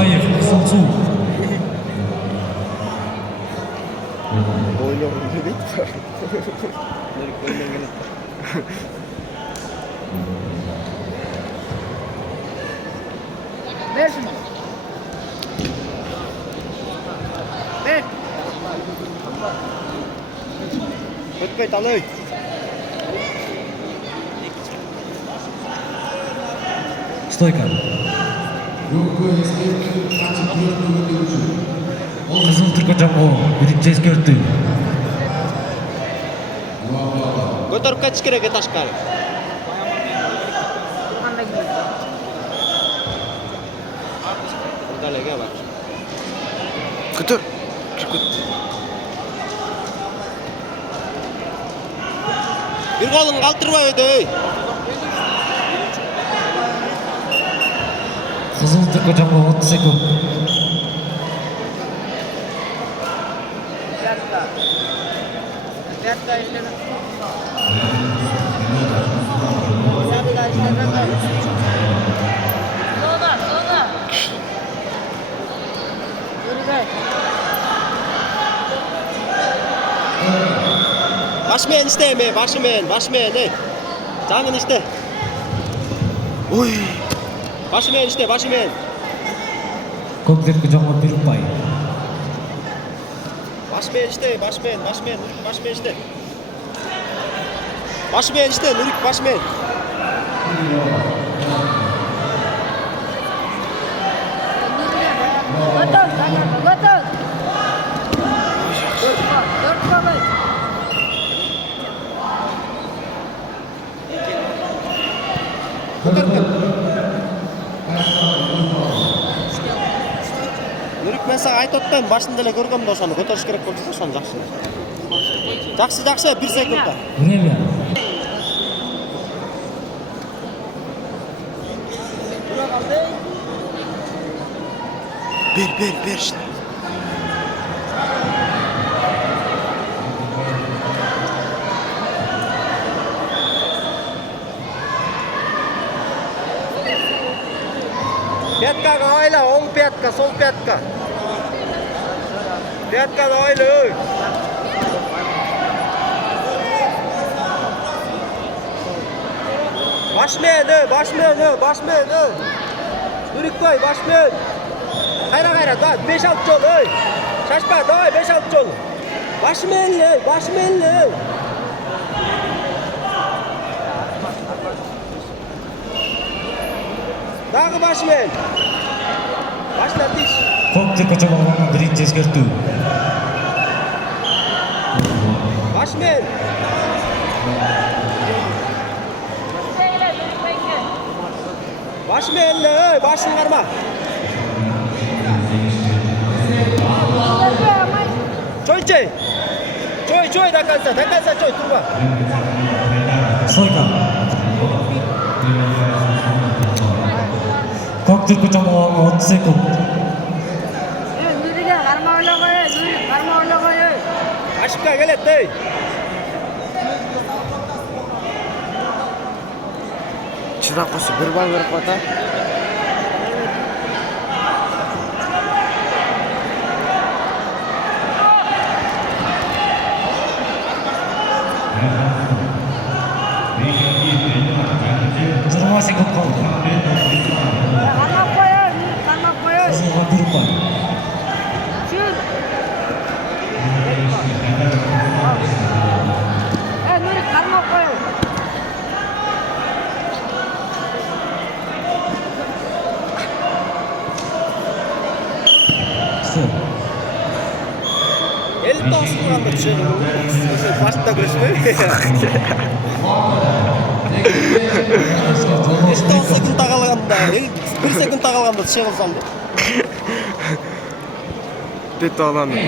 Атаев, Қызыл су. Ойлоғым келеді. Ойлоғым келеді. Ver şunu. Ver. Өтпей таный. Стойка. Қызыл түркі жамбыл, бірінші ескерту. Көтеріп кетіш керек еташқа. Turganda gidiyor. Далеге бар. Көтер. Bir қолың қалтырма өйдей. Қызыл түркі жамбыл 30 секунд. Пятка. Пятка işlemi. Pятка işlemi. Sola, sola. Yürü. Башымен істеме, башымен, ей. Жаңын іште. Ой. Башымен іште, башымен. Көк түркі жамбыл бір ұпай. Башымен іште, башымен іште. Башымен іште, Нұрик, башымен. Готов, готов. Dört balı. Нұрик, мен саған айтып отпаймын, башында эле көргөм да ошону көтөрүш керек болчу, ошону жакшы. Жакшы, 1 секундта. Время. Бер işte. Пяткаға ойла, оң пятка, сол пятка. Пятканы ойла, өй. Башмен, өй. Нұрик қой, башмен. Қайра, да, 5-6 жол, өй. Шашпа, давай, 5-6 жол. Башмен, өй. Дағы башмен. Башла тиş. Көк түркі жамбыл бірінші ескерту. Башмен. Башмен, өй, башын қарма. Чой, до конца, чой, турба. Стойка. Көк түркі жамбыл 30 секунд. Nuriga qarma o'yla qo'y. Ашыққа келеді, ей. Чыдап қойса, бір бал беріп қойта. Жиырма секунд қалды. Qarmab qo'y. Қызылға бір ұпай. Sür. Nurik qarmab qo'y. Все. 50 таусы қылғанда түседі. Басында көресің, 1 секунд қалғанда, 1 секунд қалғанда түсе қылсам. Детті аламын.